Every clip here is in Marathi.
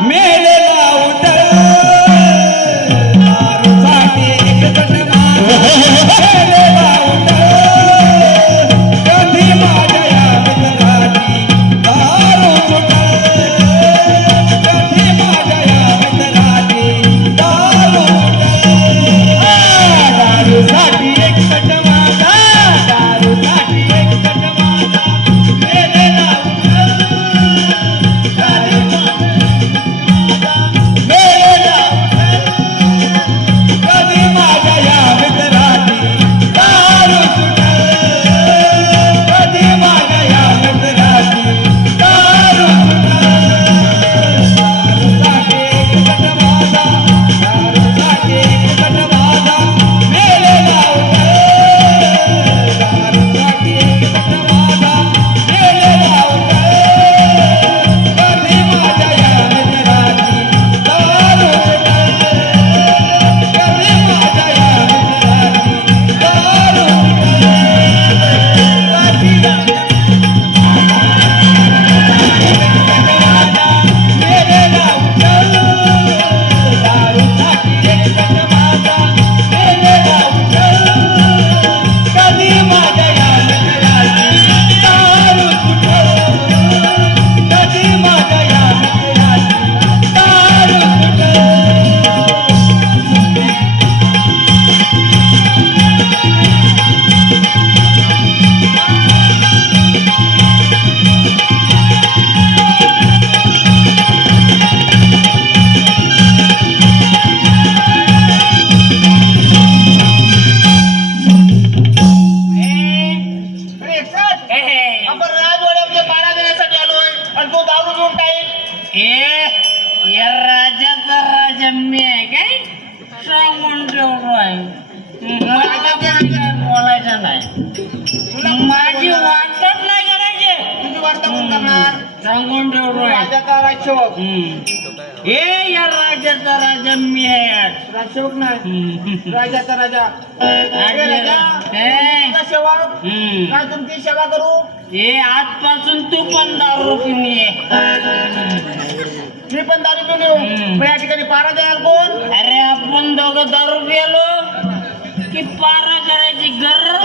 मेलेला उठल दारूसाठी एक जन्मा मेलेला उठल कधी माझ्या या मित्राची दारू सुटल कधी माझ्या या मित्राची दारू सुटल दारूसाठी एक जन्मा दारूसाठी एक जन्मा मेलेला बोलायचं नाही माझी वाटत नाही करायची तुझी वार्ता कोण करणार सांगून ठेवलोय राजाचा राजसेवक हे या राजाचा राजा मी आहे यार राजसेवक नाही राजाचा राजा सेवक काय तुमची सेवा करू हे आजपासून तू पण दारू पिऊन ये मी पण दारू पिऊन येऊ या ठिकाणी पारा द्याल कोण अरे आपण दोघं दारू पिलो की पारा करायची गरज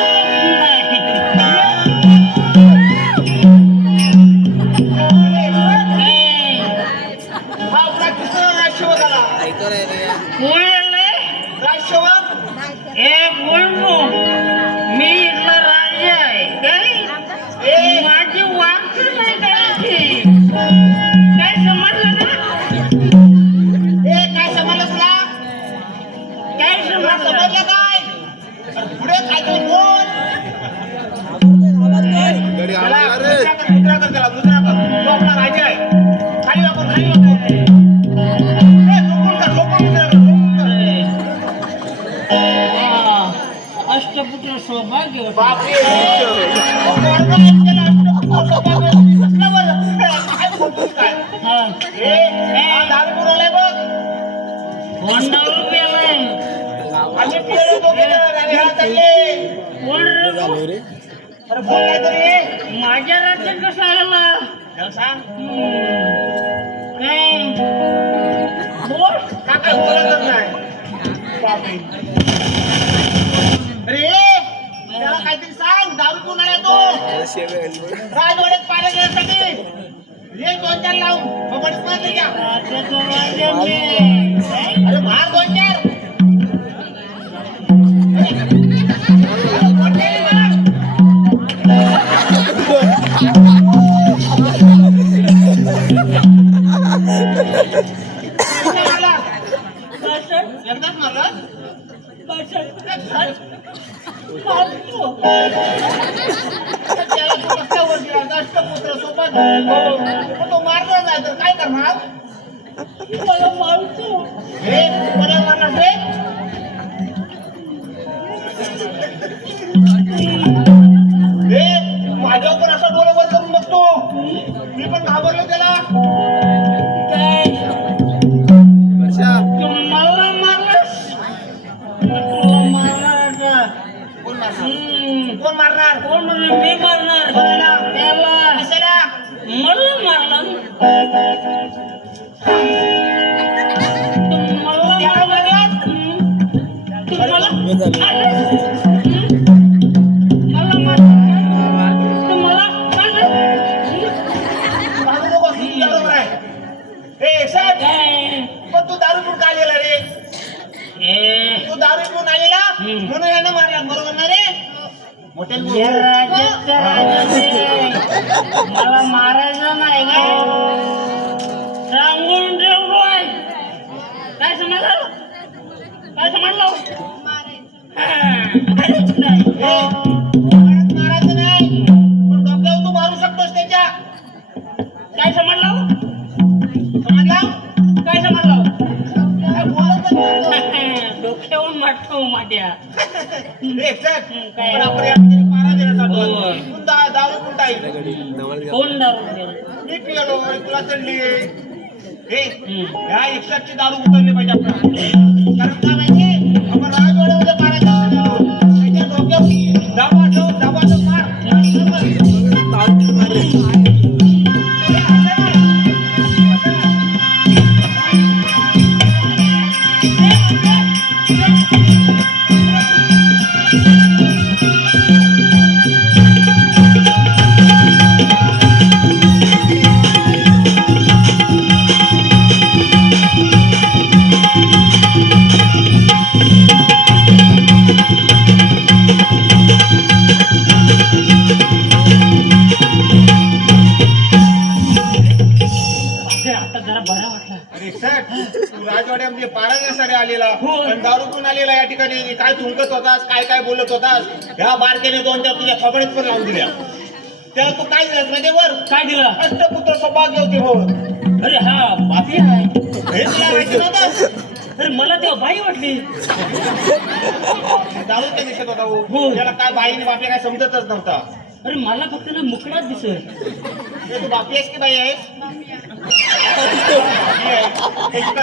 मी इथला राजा आहे माझी वाट नाही करायची काय समजलं ना काय समजलं तुला काय समजलं काय पुढे काय बोल दुसरा कर तो आपला राजा आहे खाली वापर खाली अष्टपुत्र सौभाग्य बापरे माझ्या राज्यात कसं आला सांग काय बोलत नाही अरे त्याला काहीतरी सांग दारू पिऊन आला तो राजवाड्यात पाणी घेण्यासाठी हे 2-4 लावून अरे मार 2-4 एकदाच मारला अष्टपुत्र सोबत तो मारला नाही तर काय करणार मला मारतो हे मला मारला माझ्यावर असं डोळे वर करून बघतो मी पण घाबरलो त्याला कोण मारणार कोण मी मारणार त्याला मला मारला मग तू दारू पिऊन का आलेला रे? तू दारू पिऊन आलेला म्हणून यानं मारला, बरोबर ना रे? राजाचा राजा मला मारायचं नाही का सांगून ठेवलोय. काय समजलं? काय समजलं? मारायचं नाही, पण डोक्यावर तू मारू शकतोस त्याच्या. काय समजलं? समजला? काय समजलं? काय बोलत नाही. डोक्यावरून मारतो माझ्या. रे, चल. काय? पण आपण यामध्ये मारा देण्यासाठी. होय. तू दारू पिऊन टाक. कोण दारू? मी पिलो, तुला चढली. हे, या एकसाथची दारू उतरली पाहिजे आपण. कारण का माहिती? आपण राजवाड्यामध्ये मारायचं. त्याच्या डोक्यावर दबाडो मार. तू राजवाड्यामध्ये पारायणासाठी आलेला आणि दारू पिऊन आलेला या ठिकाणी काय थुंकत होतास, काय काय बोलत होतास. ह्या बारकेने 2-4 तुझ्या खबरीत पण लावून दिल्या. त्याला तू काय दिलं म्हणजे वर काय दिलं? अष्टपुत्र सौभाग्य होते हो. अरे हा बापी आहे. हे तुला माहिती नव्हतं? अरे मला तेव्हा बाई वाटली. दारू काय दिसत होता हो. त्याला काय बाईने बापी काय समजतच नव्हता. अरे मला फक्त ना मुकडाच दिसत. तू बापी आहेस की बाई आहेस?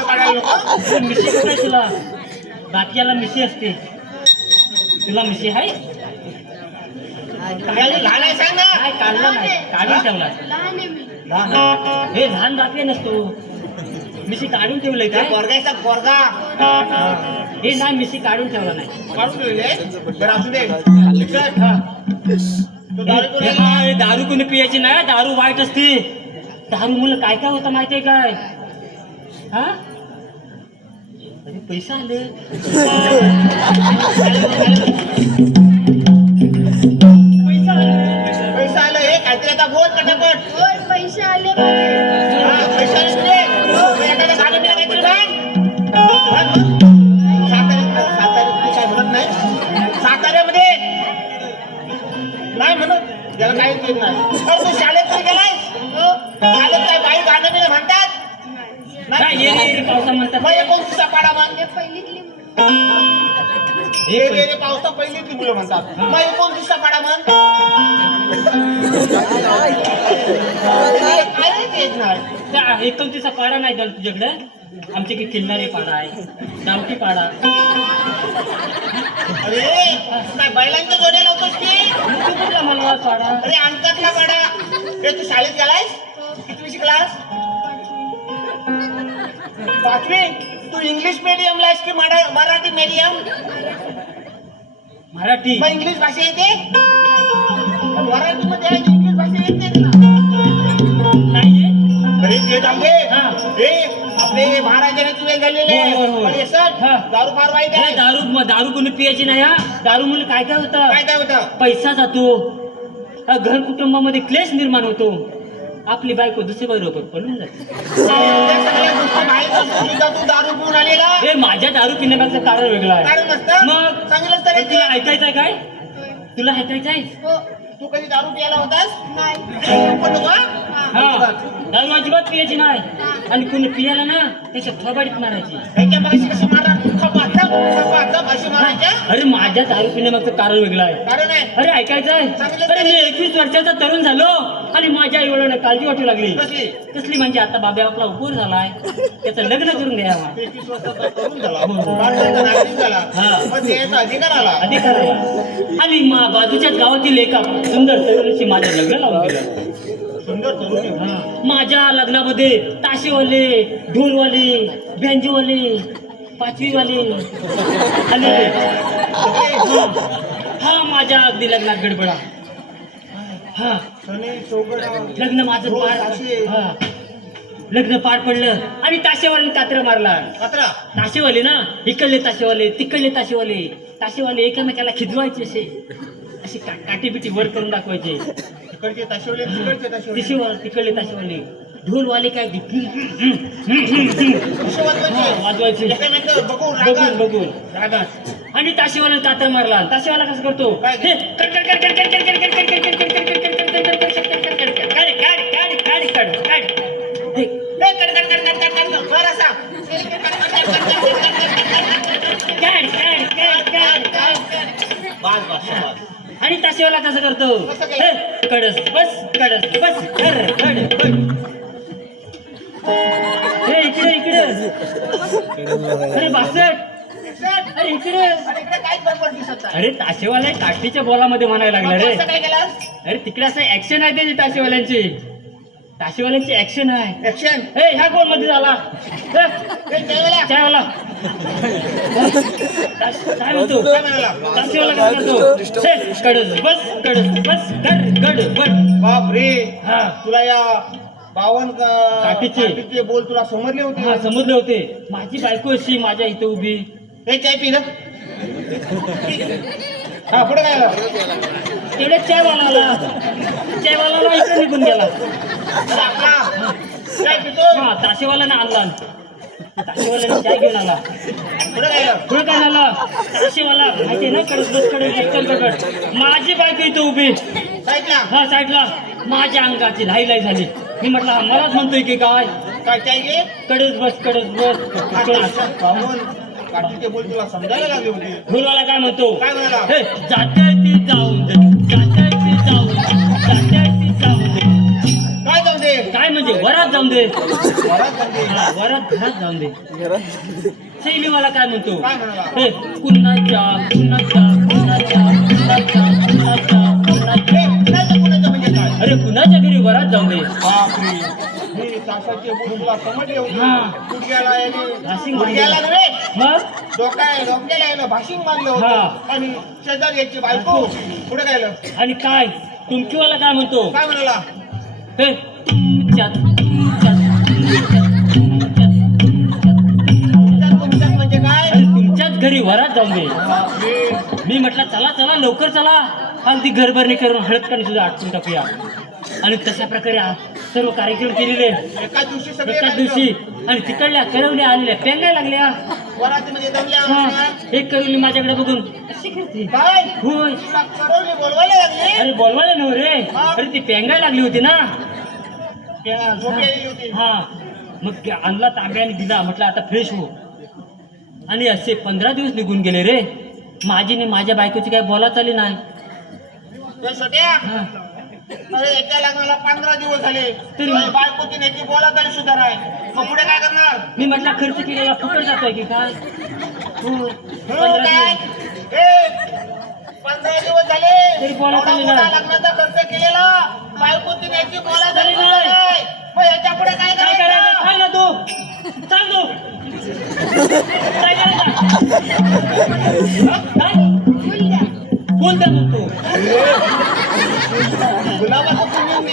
काढायला नको. मिशी कुठे तुला? बाकीला मिशी असते, तुला मिशी आहे? लहान आहे सांग ना. काय काढला नाही, काढून ठेवला. हे लहान बाकी नसतो, मिशी काढून ठेवलंय काय? पोरगायचा पोरगा. हे नाही, मिशी काढून ठेवला नाही. काढून ठेवले तर असू दे. दारू कोणी पियाची नाही, दारू वाईट असते. दारू मुलं काय काय होतं माहितीये काय? हा पैसा आले. पैसा आलं हे काहीतरी आता बोल पटापट. पैसे आले. पैसा एखाद्या झालं मी काहीतरी काय म्हणत नाही. साताऱ्यामध्ये नाही म्हणत त्याला काहीच येत नाही. तू शाळेत तरी गेलाय? शाळेत काय बाई गाणं बिणं म्हणतात? पावसा म्हणतात. मग 29 पाडा म्हण. हे पावसा पहिली मुलं म्हणतात. मग 29 पाडा म्हण. काहीच येत नाही. 29 पाडा नाही तर तुझ्याकडे. आमच्याकडे किल्लारी पाडा आहे, गावठी पाडा. अरे काय बैलांच्या जोड्या लावतोस की? कुठला मला पाडा? अरे अंकातला पाडा. हे तू शाळेत गेलायस? कितवी शिकलास? 5वी. तू इंग्लिश मीडियमला आहेस की मराठी मीडियम? मराठी. मग इंग्लिश भाषा येते? मराठीमध्ये आहे, इंग्लिश भाषा येते ना? नाही. अरे ते थांबे. आपले महाराजांनी तुझे झालेले दारू फार वाईट आहे. दारू कोणी पियाची नाही. हा दारू मुलं काय काय होतं? काय काय होतं? पैसा जातो, घर कुटुंबामध्ये क्लेश निर्माण होतो, आपली बायको दुसऱ्या बरोबर पळून जाते. तू दारू पिऊन आलेला? हे माझ्या दारू पिण्यामागचं कारण वेगळं आहे. कारण नसतं मग चांगलंच तर तुला ऐकायचं आहे काय? तुला ऐकायचं आहे? तू कधी दारू प्यायला होतास? नाही. हा दारू अजिबात पियाची नाही. आणि कोणी पियाला ना त्याच्या थोबाडीत मारायची. कशी मारा अशी मारायच्या? अरे माझ्या दारू पिण्यामागचं कारण वेगळं आहे. कारण आहे. अरे ऐकायचं आहे? अरे मी 21 वर्षाचा तरुण झालो आणि माझ्या आई वडिलांना काळजी वाटू लागली. कसली म्हणजे आता बाबा आपला उपवर झालाय, त्याचं लग्न करून घ्यावा. 21 वर्षाचा तरुण झाला. अधिकार आला. अधिकार आहे. आणि बाजूच्याच गावातील एका सुंदर तरुणीशी माझं लग्न लावून दिलं. सुंदर तरुण. माझ्या लग्नामध्ये ताशेवाले, ढोलवाले, बँजोवाले, 5वीवाले आले. हा माझ्या अगदी लग्नात गडबडा. हा लग्न माझं लग्न पार पडलं आणि ताशेवाल्याने कात्र मारला. मात्र ताशेवाले ना, इकडले ताशेवाले तिकडले ताशेवाले एकमेकाला खिजवायचे असे काटी बिटी वर करून दाखवायचे. तिकडचे ताशेवले तिकडचे ताशेवले तिकडले ताशेवाले ढोलवाले काय वाजवायचे बघून बघून रागात. आणि ताशेवाला कातर मारला. ताशेवाला कसं करतो, आणि ताशेवाला कसं करतो, कडस बस कडस बस हे इकडे इकडे अरे बासट अरे इकडे अरे ताशेवाला काठीच्या बोलामध्ये म्हणायला लागला रे. अरे तिकडे असं ऍक्शन आहे त्याची ताशेवाल्यांची ऍक्शन आहे. ऍक्शन हे ह्या गोल मध्ये झाला चायवाला काय म्हणतो ताशेवाला काय करतो, कडस बस गड बाप रे. हा तुला या 52 काठीचे बोल तुला समजले होते. हा समजले होते. माझी बायको अशी माझ्या इथे उभी. हे चाय पिलं हा पुढे काय झालं? तेवढे चायवाला इकडे निघून गेला. आपला चाय पितो हा ताशेवाल्याने आणला. ताशेवाल्याने चाय घेऊन आला. पुढे काय झालं? पुढे काय झालं, ताशेवाला माहिती ना कडक माझी बायको इथे उभी. साईडला हा साईडला माझ्या अंगाची लाई झाली. मी म्हटलं हा मलाच म्हणतोय की काय काय चाय घे. कडस बस पाहून काठीचे बोल तुला समजायला लागले होते. ढोलवाला काय म्हणतो, काय म्हणाला? हे जाते ती जाऊन दे काय जाऊ दे काय म्हणजे वरात जाऊन दे, वरात जाऊ दे. वरात घरात जाऊन दे. शैलीवाला काय म्हणतो, काय म्हणाला? हे कुणाच्या कुणाचं म्हणजे काय? अरे कुणाच्या घरी वरात जाऊन दे. बापरे. हे तासाचे बोल तुला समजले होते. हा. गुडघ्याला भाशिंग गुडघ्याला नव्हे मग डोक्याला यायला भाशिंग मारलं होतं. हा. आणि शेजारी याची बायको पुढे काय झालं? आणि काय तुमकीवाला काय म्हणतो, काय म्हणाला? हे तुमच्यात तुमच्यात म्हणजे काय? अरे तुमच्याच घरी वरात जाऊन दे. बापरे. मी म्हटलं चला लवकर चला, अगदी घरभरणी करून हळद काढून सुद्धा आटपून टाकूया. आणि तशा प्रकारे सर्व कार्यक्रम केलेले एकाच दिवशी सगळे एकाच दिवशी. आणि तिकडल्या करवल्या आलेल्या पेंगाय लागल्या. वरातीमध्ये जमल्या हा, होत्या. एक करवली माझ्याकडे बघून अशी करते. काय होय तुला करवली बोलवायला लागली? अरे बोलवायला नव्ह रे, अरे ती पेंगाय लागली होती ना. झोपलेली होती. हा मग आणला तांब्याने दिला. म्हटलं आता फ्रेश हो. आणि असे 15 दिवस निघून गेले रे. माझीने माझ्या बायकोची काय बोला चाली नाही. ते सध्या हा. अरे एका लग्नाला 15 दिवस झाले तरी- तुला बायकोची नेची बोला तरी सुद्धा नाही. मग पुढे काय करणार? मी म्हटलं खर्च केलेला फुकट जातोय की काय. हो, 15 काय? दिवस. ए, 15 दिवस झाले तरी बोला एवढा चालली मोठा नाही. लग्नाचा खर्च केलेला बायकोची नेची बोला तरी चालली सुद्धा नाही. नाही. मग याच्या पुढे काय काय करायचं करायचं? सांग ना तू, सांग तू काय करायचं. काय? फुल द्या म्हणतो. गुलाबाचं फुल घेऊन दे.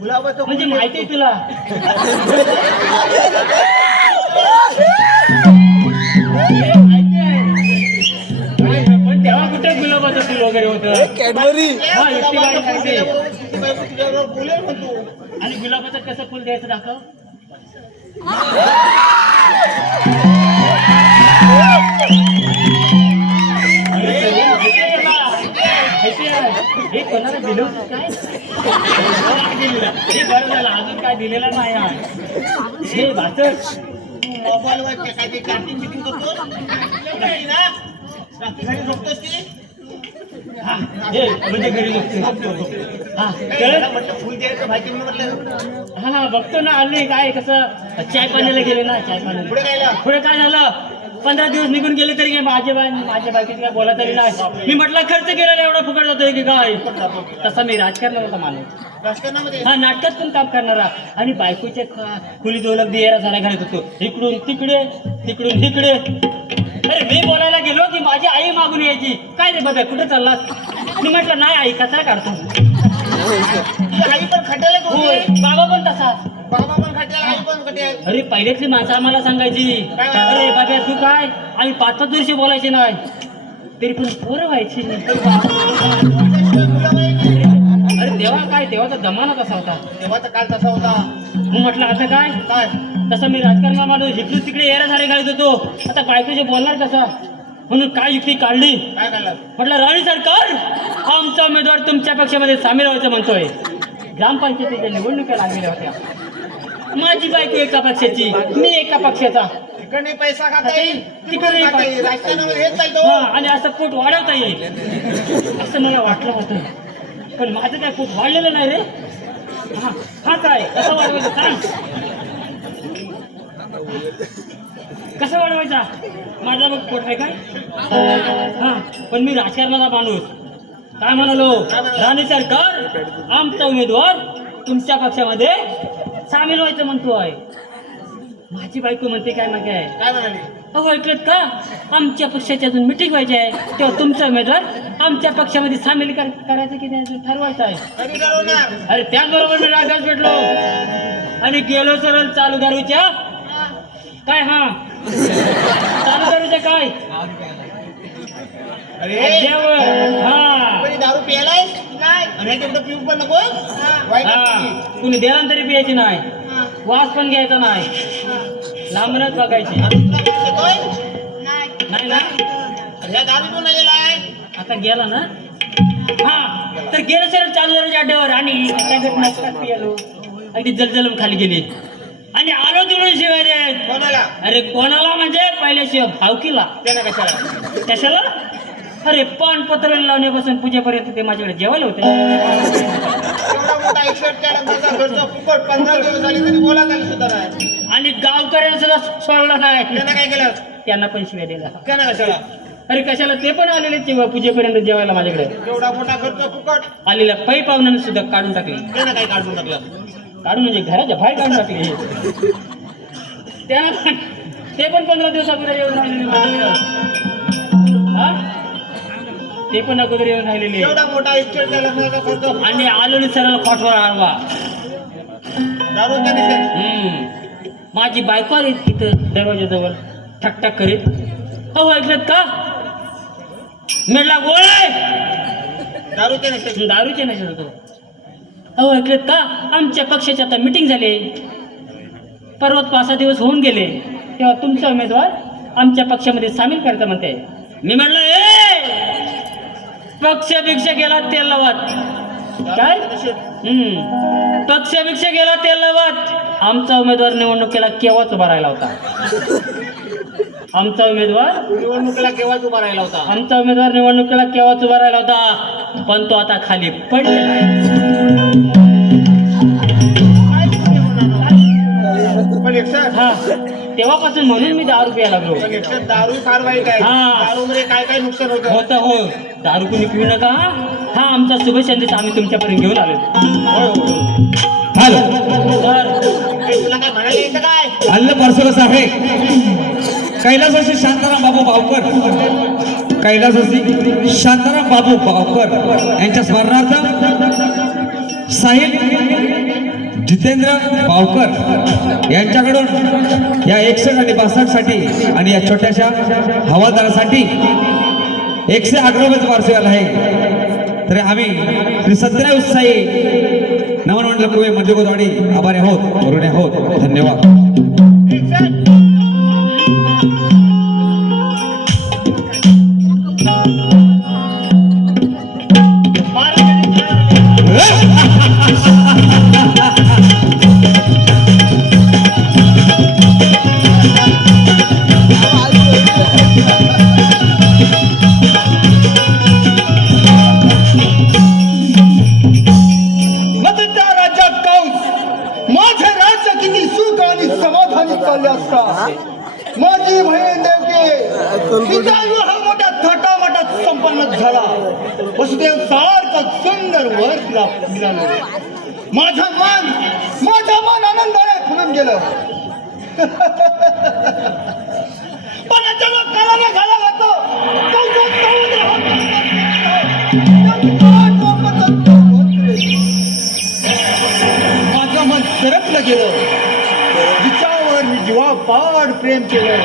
गुलाबाचं म्हणजे फुल माहिती आहे तुला. माहिती आहे. पण तेव्हा कुठे गुलाबाचं फुल वगैरे होतं. कॅडबरी हा, एकटी बाई गुलाबाचं फुल सांगते. दिल्याबरोबर तुझी बायको तुझ्याबरोबर बोलेल म्हणतो. आणि गुलाबाचं कसं फुल द्यायचं दाखव. हे कोणाला दिलं होतं काय. हे बरं झालं अजून काय दिलेलं नाही आहे. हे भासट मोबाईलवर काय ते कार्टिंग बिटिंग करतो रात्री ना रात्री घरी झोपतोस ती हा हे म्हणजे घरी बघतो. हा कळत. म्हटलं फुल द्यायचं माहिती म्हणून म्हटलं हा बघतो ना आले काय कसं चाय पाण्याला गेले ना. चाय पाण्याला पुढे गायला पुढे काय झालं, 15 दिवस निघून गेले तरी काय माझ्या बायकोची काय बोला तरी नाही. मी म्हटलं खर्च केलेला एवढा फुकट जातोय की काय. तसा मी राजकारणात होता माणूस. राजकारणामध्ये हा नाटकात पण काम करणारा. आणि बायकोच्या खोली जोलक दियारा झाला घालत होतो. इकडून तिकडे तिकडून इकडे. अरे मी बोलायला गेलो की माझी आई मागून यायची, काय रे बघा कुठे चाललास. मी म्हटलं नाही आई कचरा काढतो. तुझी आई पण खट्याला होय होती बाबा पण तसा बाबा पण खट्याला आई पण खट्याला अरे पहिल्यातली माणसं आम्हाला सांगायची काय? अरे बाबा तू काय आम्ही 5-5 वर्ष बोलायचे नाही तरी पण पोरं व्हायची अरे तेव्हा काय तेव्हाचा जमाना कसा होता तेव्हाचा काल तसा होता मग म्हटलं आता काय काय तसं मी राजकारणात माणूस इकडून तिकडे येरा सारे घालत होतो आता बायकोचे बोलणार कसा म्हणून काय युक्ती काढली काय काढलं म्हटलं राणी सरकार आमचा उमेदवार तुमच्या पक्षामध्ये सामील व्हायचं म्हणतोय ग्रामपंचायतीच्या निवडणुका लागलेल्या होत्या माझी बायको एका पक्षाची मी एका पक्षाचा तिकडे पैसा खाता येईल तिकडे खाता येईल राजकारणामध्ये हेच चालतो हा, आणि असं पोट वाढवता येईल असं मला वाटलं होतं पण माझं काय पोट वाढलेलं नाही रे हा हा काय कसं वाढवायचं सांग कसं वाढवायचा माझा मग पोट आहे काय हा पण मी राजकारणाचा माणूस काय म्हणालो राणी सरकार आमचा उमेदवार तुमच्या पक्षामध्ये सामील व्हायचं म्हणतोय माझी बायको म्हणते काय मागे आहे काय म्हणाली अहो ऐकलं का आमच्या पक्षाची अजून मिटिंग व्हायची आहे तेव्हा तुमचा उमेदवार आमच्या पक्षामध्ये सामील करायचं की नाही ठरवायचं आहे कधी ठरवणार अरे त्याचबरोबर मी रागाच भेटलो आणि गेलो सरळ चालू दारूच्या काय हा चालू दारूच्या काय अरे अद्यावर हा कधी दारू प्यायलाय नाही आणि तेवढं पिऊ पण नको वाईट हा आहे. कुणी देणार तरी पियाची नाही वास पण घ्यायचा नाही लांबनच बघायची तुला काय येतोय? नाही ना ह्या दारू पण गेलाय आता गेला ना हा तर गेलं सर चालू दारूच्या अड्ड्यावर आणि नाश्ता पियालो अगदी जलजलम खाली गेली आणि आलो तिकडून शिवाय देत कोणाला अरे कोणाला म्हणजे पहिल्याशिवाय भावकीला त्यानं कशाला कशाला अरे पानपत्र लावण्यापासून पूजेपर्यंत ते माझ्याकडे जेवायला होते एवढा मोठा 61 लग्नाचा खर्च फुकट 15 दिवस झाले तरी बोला झाली सुद्धा नाही आणि गावकऱ्यांना सुद्धा सोडला नाही त्यानं काय केलं त्यांना पण शिवाय दिला त्यानं कशाला अरे कशाला ते पण आलेले पूजेपर्यंत जेवायला माझ्याकडे एवढा मोठा खर्च फुकट आलेल्या पै पाहुण्याने सुद्धा काढून टाकली त्यानं काय काढून टाकलं काढून म्हणजे घराच्या बाहेर काढून टाकली त्यांना ते पण 15 दिवसापूर्वी येऊन राहिलेले माझ्याकडे. हा ते पण अगोदर येऊन राहिलेले एवढा मोठा 61 लग्नाचा खर्च आणि आलेली सरळ खोटवर आडवा दारूच्या निशाने माझी बायको आली तिथं दरवाजाजवळ ठकठक करीत अहो ऐकलं का मेला गोळ दारूच्या निशाने दारूचे नशेत होतो अहो ऐकलं का आमच्या पक्षाची आता मिटिंग झाली परवा 5-6 दिवस होऊन गेले तेव्हा तुमचा उमेदवार आमच्या पक्षामध्ये सामील करता म्हणते मी म्हणलं ए पक्षापेक्षा गेला तेल लावत काय पक्षापेक्षा गेला तेल लावत आमचा उमेदवार निवडणुकीला केव्हाच उभा राहिला होता आमचा उमेदवार निवडणुकीला केव्हाच उभा राहिला होता आमचा उमेदवार निवडणुकीला केव्हाच उभा राहिला होता पण तो आता खाली पडलेला आहे पण एकसठ हा तेव्हापासून म्हणून मी दारू प्यायला लागलो पण एकसठ दारू फार वाईट आहे हा. दारू मध्ये काय काय नुकसान होतं होतं हो दारू कुणी पिऊ नका हा आमचा शुभ संदेश आम्ही तुमच्यापर्यंत घेऊन आलो होय, होय. तर ए, तुला काय म्हणायला येतं काय अल्ल पार्सलच आहे कैलासवासी शांताराम बाबू बावकर कैलासवासी शांताराम बाबू बावकर यांच्या स्मरणार्थ साहिल जितेंद्र बावकर यांच्याकडून या 61 आणि 62 साठी आणि या छोट्याशा हवालदारासाठी 111 वार्षिकाला आहे तर आम्ही श्री सत्या उत्साही नमन मंडळ कुवे मध्यगोदवाडी आभारी आहोत ऋणी आहोत धन्यवाद माझी बहीण देवकी तिचा विवाह मोठ्या थाटामाटात संपन्न झाला वसुदेव सारखं सुंदर वर तिला मिळालं माझं मन आनंदाने फुलून गेलं पण अचानक कालाने घाला होतो सरकलं गेलं, जिच्यावर मी जीवापाड प्रेम केलं,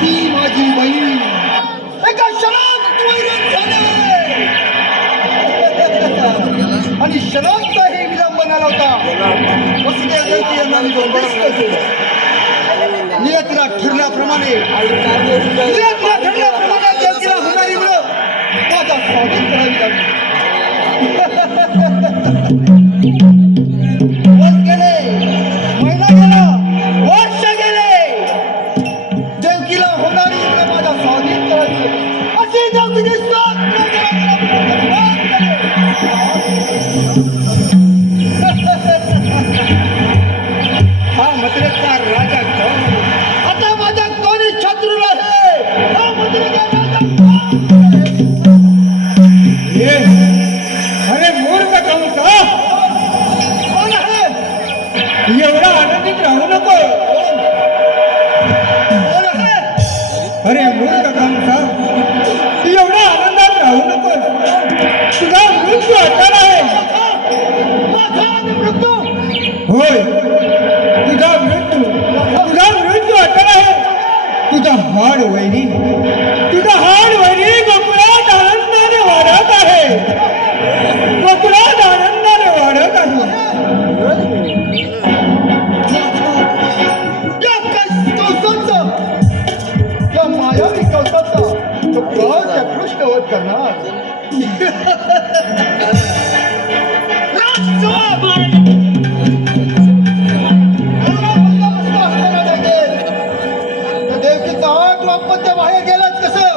ती माझी बहीण एका क्षणात वैरण झाले. आणि क्षणाचाही विलंब न लावता वसुदेव देवकी यांना मी उद्दिष्ट केलं. नियतीला ठरल्याप्रमाणे देवकीला होणारी मुलं माझा स्वागत करावी लागली. वर्ष गेले, महिना गेला, वर्ष गेले, देवकीला होणारी मुलं माझा स्वागत करावी अशी देवकीची हा मद्रेचा राजा कोण? आता माझा कोणी शत्रू आहे? हा मद्रेचा राजा कोण? अरे मूर्ख कंसा, कोण आहे? एवढा आनंदित राहू नको. कोण आहे? अरे मूर्ख कंसा, एवढा आनंदात राहू नको. तुझा मृत्यू अटळ आहे. माझा आणि मृत्यू होय, तुझा मृत्यू अटळ आहे. तुझा हाड वैरी गोकुळात आनंदाने वाढत आहे. गोकुळात आनंदाने वाढत आहे. या कौसाचा, या मायावी कौसाचा तो काळच्या कृष्णवध करणार. देवकीचा आठ वापत्य बाहेर गेलाच कसं?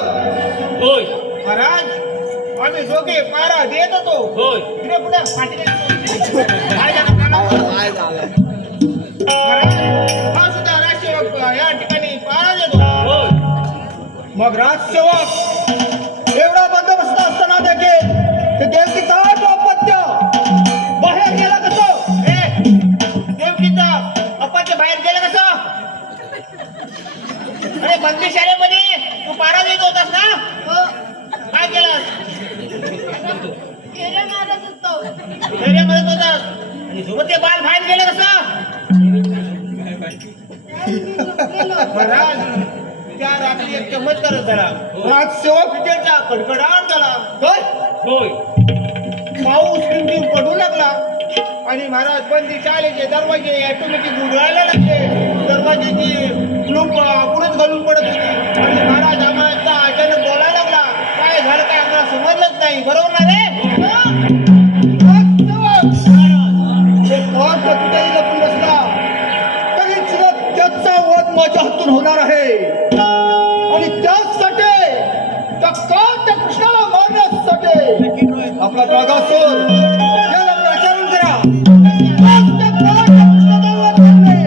होय महाराज आम्ही दोघे पारा देत होतो. होय इकडे पुढे पाठीला काय झालं कामावर? महाराज हा सुद्धा राजसेवक या ठिकाणी पारा देतो. होय मग राजसेवक एवढा बंदोबस्त असताना देखील ते देवकीचा आठ वापत्य बाहेर गेला कसं? देवकीचा अपत्य बाहेर गेलं कसं? अरे बंदी शाळेमध्ये तू पारा देत होतास ना? काय केलं? धैर्य म्हणत होतास आणि सोबत ते बाल बाहेर गेले कसं? महाराज त्या रात्री एक चमत्कारच झाला. राजसेवक विजेचा कडकडाट झाला. काय? होय पाऊस रिमझिम पडू लागला आणि महाराज बंदी शाळेचे दरवाजे ऑटोमॅटिक उघडायला लागले. दरवाजेची कुलूप पुढेच घालून पडत होती आणि महाराज आम्हाला अचानक बोलायला लागला. काय झालं काय आम्हाला समजलंच नाही. बरोबर ना रे? कुठेही लपून बसला तरी सुद्धा त्याचा वध माझ्या हातून होणार आहे. आणि त्याचसाठी त्या कृष्णाला मारण्यासाठी आपला नागासूर याला प्रचारण करा. आज त्या काळाच्या कृष्णाचा वध करणे.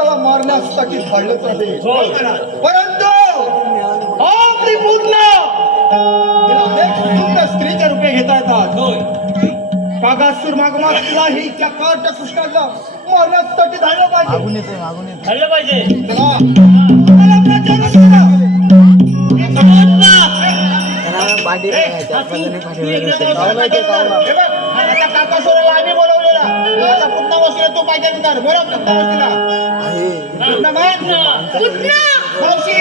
कृष्णाला मारण्यासाठी धाडलंच आहे. हो म्हणा. परंतु आपली पूर्ण तिला अनेक सुंदर स्त्रीचे रूपे घेता येतात. होय. कागासूर मागमातीलाही त्या काट कृष्णाला मारण्यासाठी धाडलं पाहिजे. खाल्लं पाहिजे. चला, चला प्रचार करा. हे बघ, आता काकासुराला आम्ही बोलवलेला. आता पुन्हा वशिला तू पाहिजे तर बोलव पुन्हा वशिला. पुन्हा म्हण. मावशी.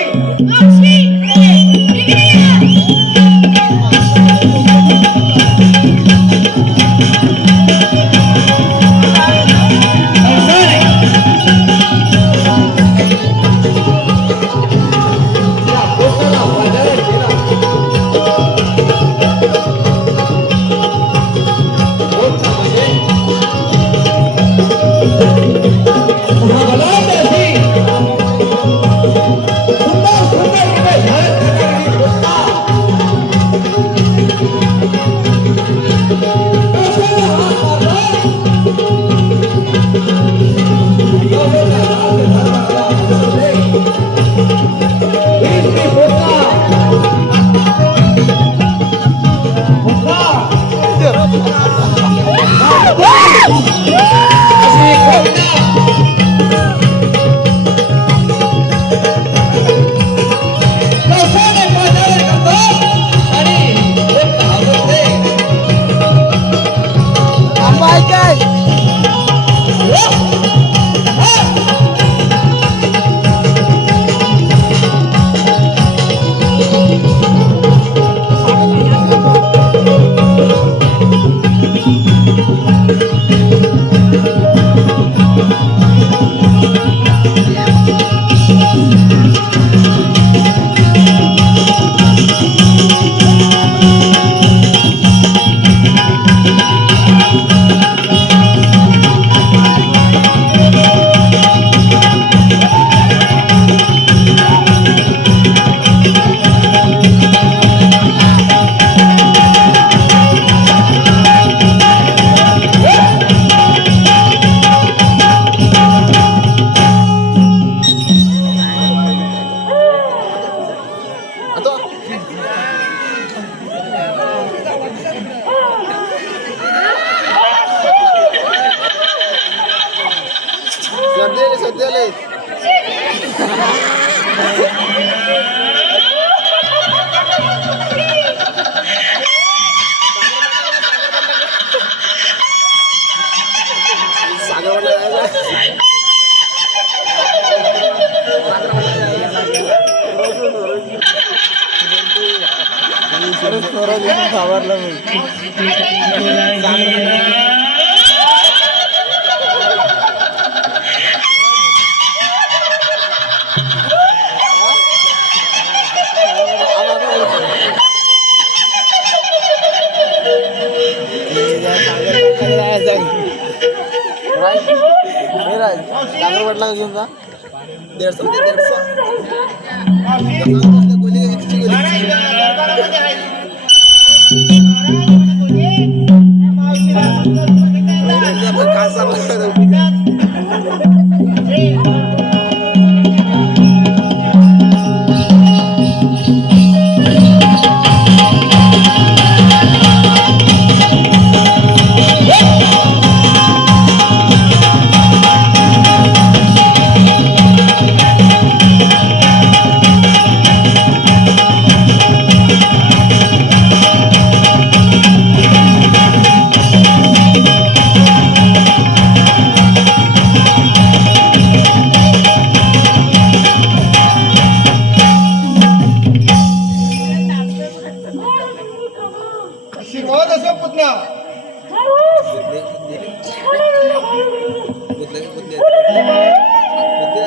आशीर्वाद असो पुतण्या.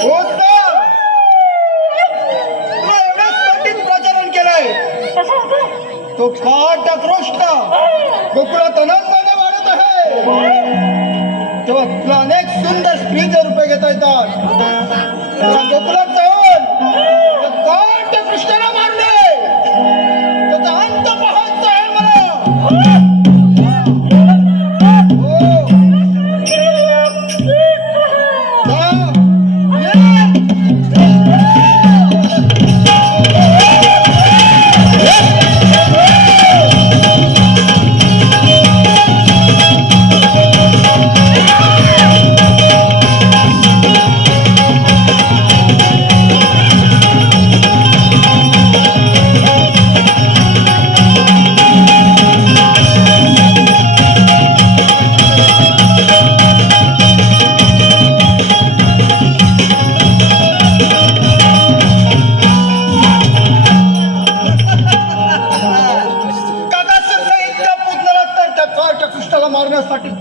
तुला एवढ्यासाठी प्रचारण केलंय. तो काट कृष्ण गोकुळात आनंदाने वाढत आहे. तेव्हा तुला अनेक सुंदर स्त्रीचे रूपे घेता येतात. तुला गोकुळात जाऊन त्या काट कृष्णाला मारले त्याचा अंत पाहायचा आहे मला.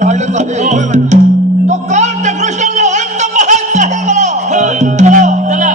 काढलंच आहे. तो काळ त्या कृष्णाला अंत पाहायचा आहे मला. चला. चला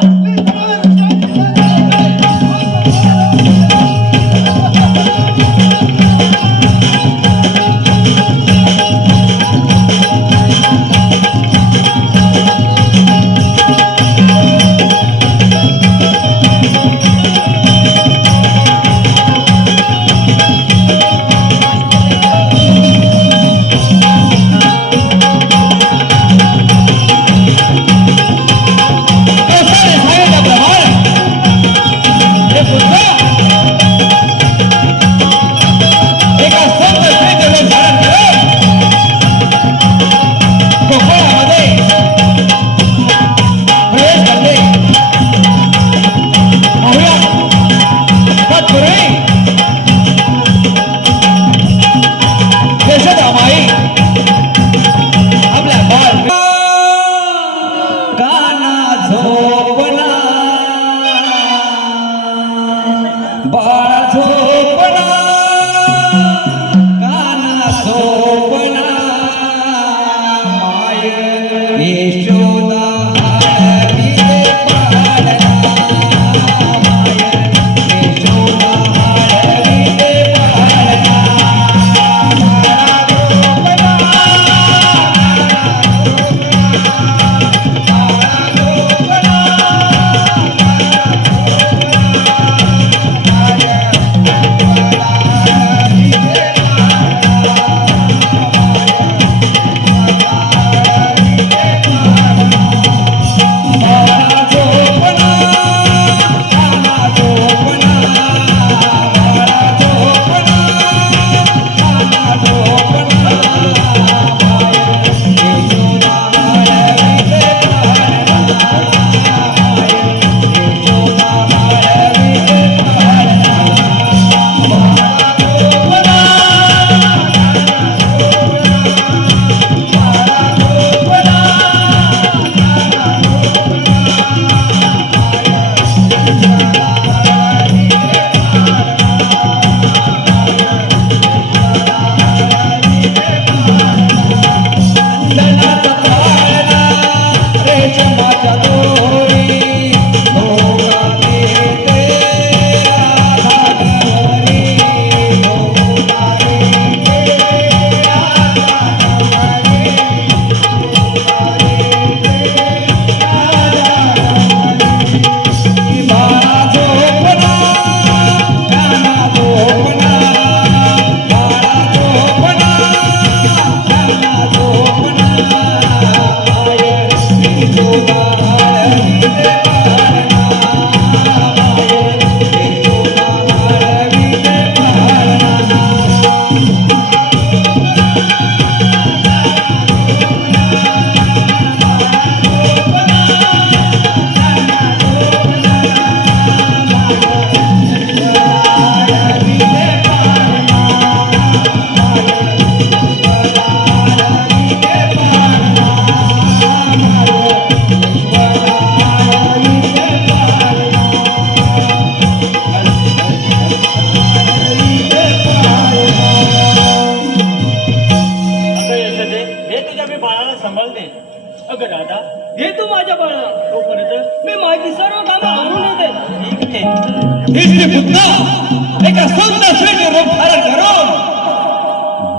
एका सुंदर स्त्रीचे रूप धारण करून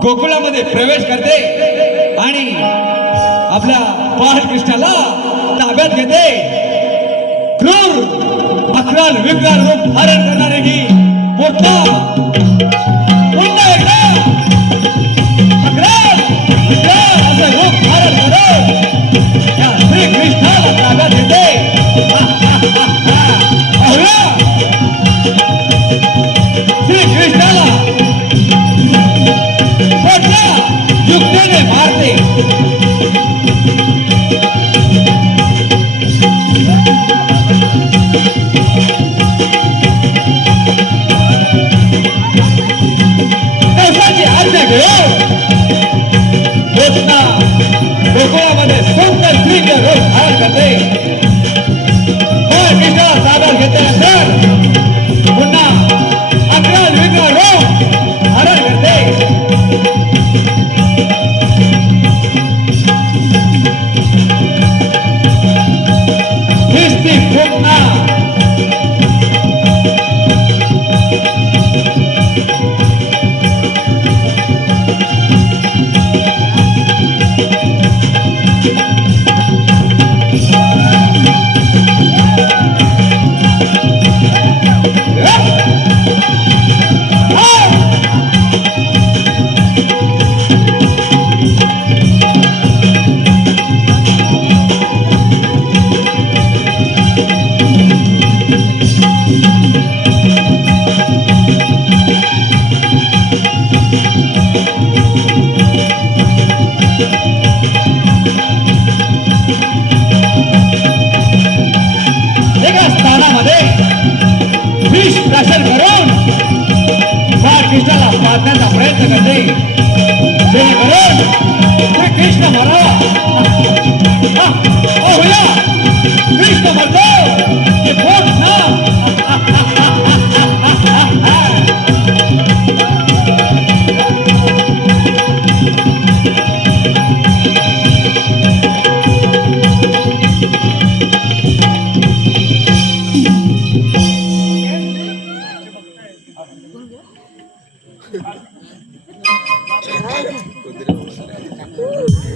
गोकुळामध्ये प्रवेश करते आणि आपल्या बाळकृष्णाला ताब्यात घेते. क्रूर अकराल विकराल रूप धारण करणारे ही पुन्हा एकदा अकराल विकराल असं रूप धारण करून या श्रीकृष्णाला ताब्यात घेते. श्रीकृष्णाला मोठ्या युक्तीने मारते. देशाची आज्ञा घेऊन कृष्णा गोकुळामध्ये सुंदर स्त्रीचे रूप धारण करते. कृष्णाला ताब्यात घेतल्यानंतर पुन्हा अकराल विकराल रूप धारण करते.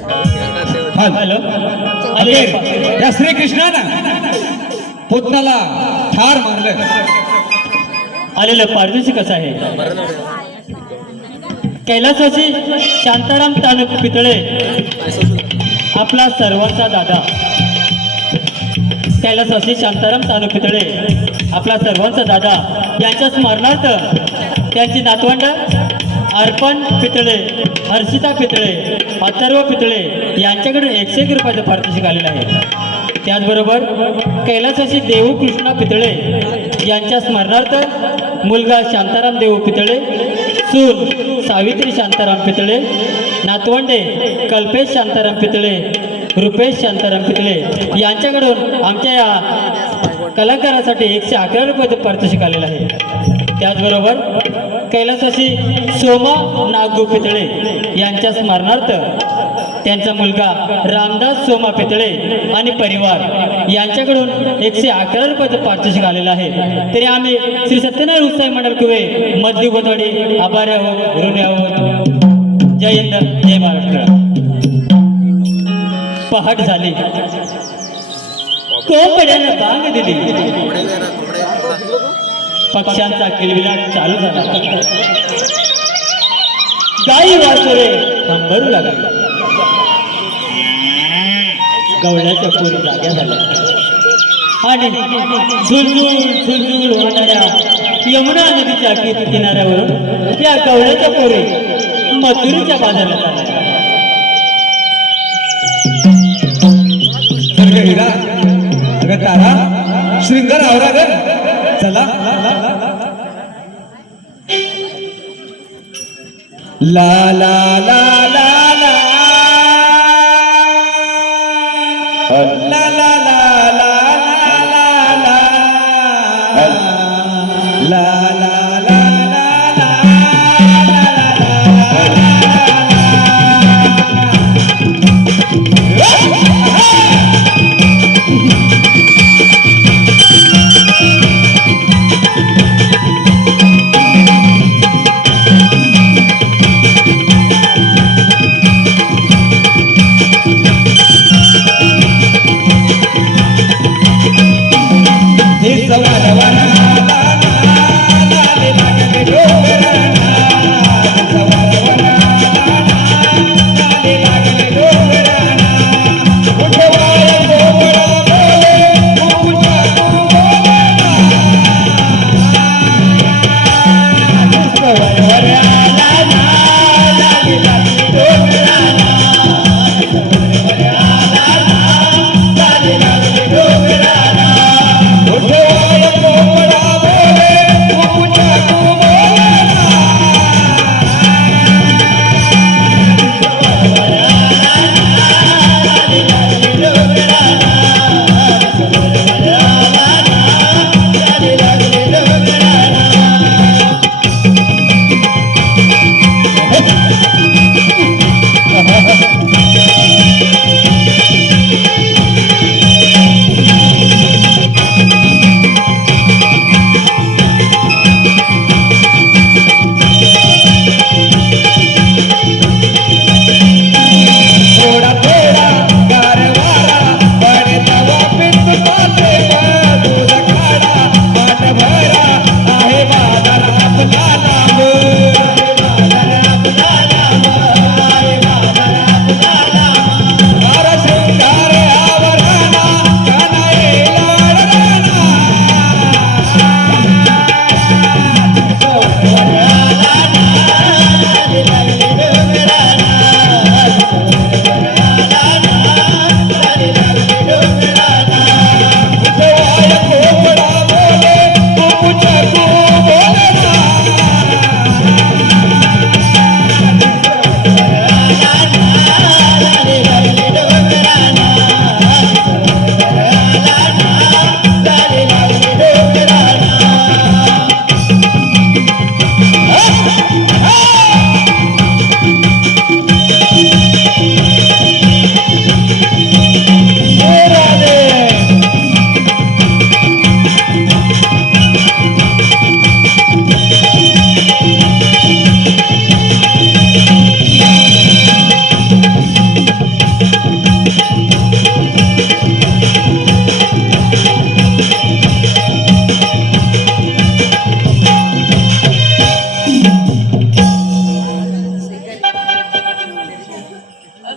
हॅलो या श्रीकृष्णानं पुतनाला ठार मारलं. आलेलं पारदर्शी कसं आहे. कैलासाची शांताराम तालुक पितळे आपला सर्वांचा दादा. कैलासाची शांताराम तालुक पितळे आपला सर्वांचा दादा यांच्या स्मरणार्थ त्यांची नातवंड अर्पण पितळे, हर्षिता पितळे, अथर्व पितळे यांच्याकडून 101 रुपयाचं पारितोषिक आलेलं आहे. त्याचबरोबर कैलासाची देऊ कृष्णा पितळे यांच्या स्मरणार्थ मुलगा शांताराम देऊ पितळे, सून सावित्री शांताराम पितळे, नातवंडे कल्पेश शांताराम पितळे, रुपेश शांताराम पितळे यांच्याकडून आमच्या या कलाकारासाठी 111 रुपयाचं पारितोषिक आलेलं आहे. त्याचबरोबर कैलासाची सोमा नागू पितळे यांच्या स्मरणार्थ त्यांचा मुलगा रामदास सोमा पितळे आणि परिवार यांच्याकडून 111 रुपयाचं पारितोषिक आलेलं आहे. तरी आम्ही श्री सत्यनारायण उत्साही मंडळ कुवे मध्य गोतवाडी आभारी आहोत, ऋणी आहोत. जय हिंद, जय महाराष्ट्र. पहाट झाली, कोंबड्यानं बांग दिली, पक्ष्यांचा किलबिलाट चालू झाला, गाई वासरे हंबरू लागली, गवळ्याच्या पोरी जाग्या झाल्या आणि झुलझुल वाहणाऱ्या यमुना नदीच्या किनाऱ्यावरून त्या गवळ्याच्या पोरी मथुरेच्या बाजारात आल्या. हिरा अगं तारा श्रृंगार आवरा ग चला. ला ला ला ला ला ला ला ला ला ला ला ला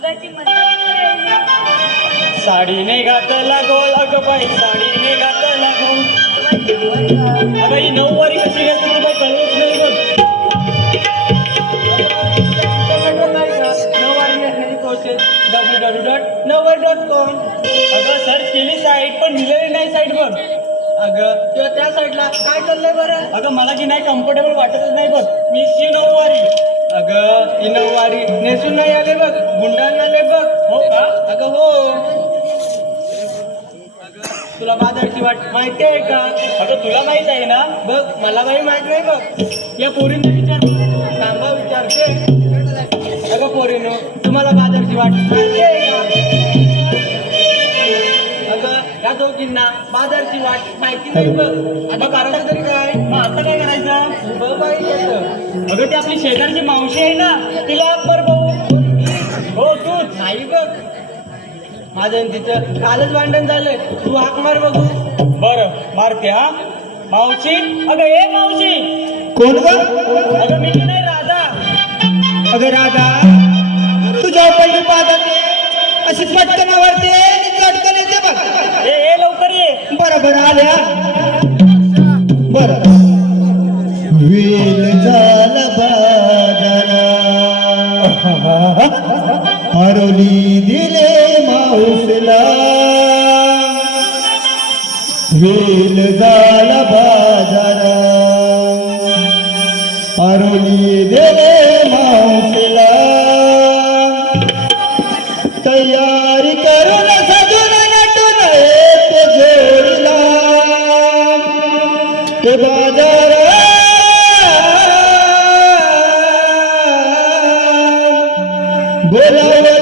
मगाची म्हणते साडीने घातला गोल अगं बाई साडीने घातला गोल अगं ही नऊवारी कशी घातली तुला कळलंच नाही बघ नऊवारी घातलेली कोर्सेस www.nowwari.com अगं सर्च केली साईट पण मिळाली नाही साईट बघ अगं किंवा त्या साईडला काय चाललंय बरं अगं मला की नाही कम्फर्टेबल वाटतच नाही बघ मी शी नऊवारी अगं ही नऊवारी नेसून नाही आले बघ गुंडाळून आले बघ हो का अगं हो तुला बाजारची वाट माहिती आहे का अगं तुला माहित आहे ना बघ मला बाई माहित नाही बघ या पोरींना विचार थांबा विचारते अगं पोरीनो तुम्हाला बाजारची वाट माहिती आहे का अगं या दोघींना बाजारची वाट माहिती नाही बघ आता करायचं तरी काय मग आता काय करायचं बघ बाई येतं अगं ती आपली शेजारची मावशी आहे ना तिला बर भाऊ हो तू नाही बघ माझं आणि तिचं कालच भांडण झालंय तू हाक मार बघू बरं मारते हा मावशी अगं ए मावशी कोण ग अगं मी नाही राधा अगं राधा तुझ्या पहिली पाहतात अशी पटकन आवडते चटकन येते बघ ए लवकर ये बरं बरं आल्या बरं वेल झाला बाजारा हरवली दिले माऊसला वेल झाला बाजारा हरवली दिले माऊसला तयारी करून सजून नटून येते जोडीला ते बाजार बोलावले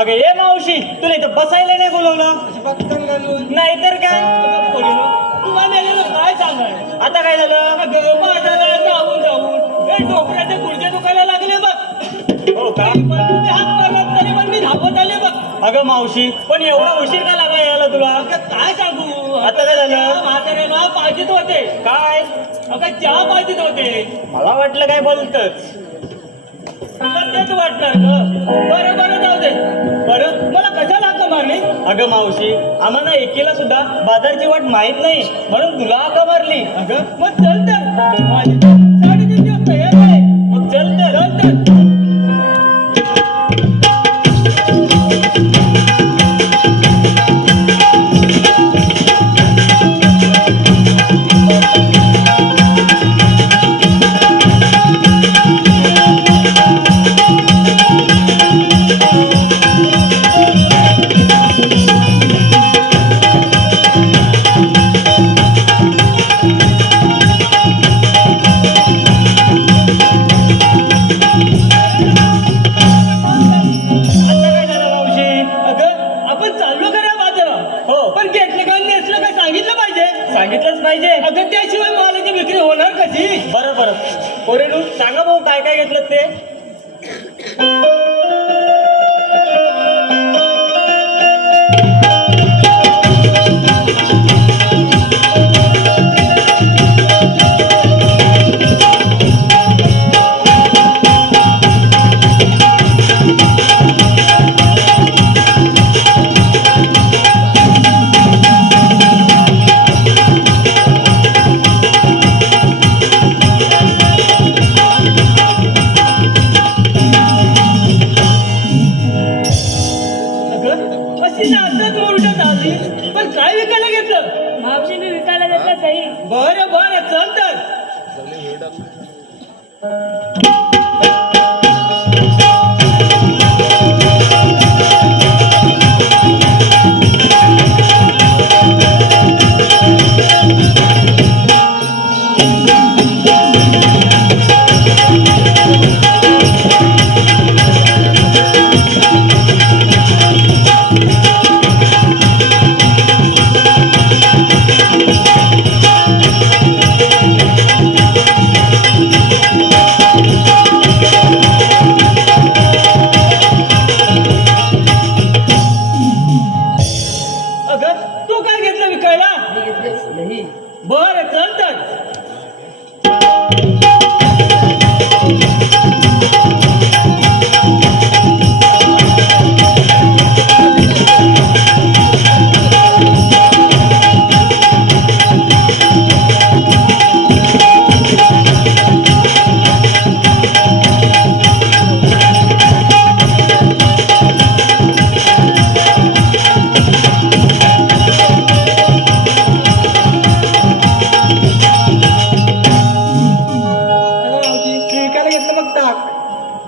अगं ये मावशी, तुला इथं बसायला नाही बोलवलं? नाहीतर काय? तुम्हाला काय सांगाय? आता काय झालं? अगं बाजारात जाऊन हे डोकऱ्याचे गुडघे दुखायला लागले बघ. हो का? पण तुम्ही हात मारलात तरी पण मी धावत आले बघ. अगं मावशी, पण एवढा उशीर का लागला यायला तुला? अगं काय सांगू, आता काय झालं? म्हाताऱ्याला पाहिजेत होते. काय? अगं चहा पाहिजेत होते. मला वाटलं काय बोलतच. तुला तेच वाटणार ग. बरं जाऊ दे. बरं मला कशाला हाका मारली? अगं मावशी, आम्हाला एकीला सुद्धा बाजारची वाट माहित नाही म्हणून तुला हाका मारली. अगं मग चल तर, माझी 3:30 दिवस तयार आहे. मग चल तर. सांगितलंच पाहिजे. अगं त्याशिवाय मालाची विक्री होणार कशी? बरं पोरेनू सांगा भाऊ, काय काय घेतलं ते? पण काय विकायला घेतलं? मावशीने विकायला घेतलं काही. बरं चल तर. बरं चल तर.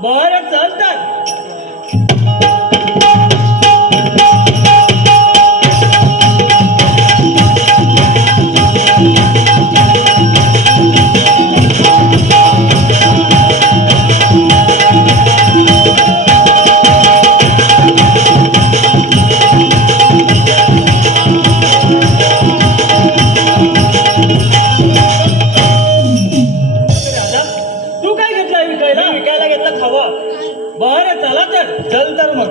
बरं चल तर. तू काय घेतला विकायला? विकायला घेतला खवा. बरं चला तर. चल तर मग.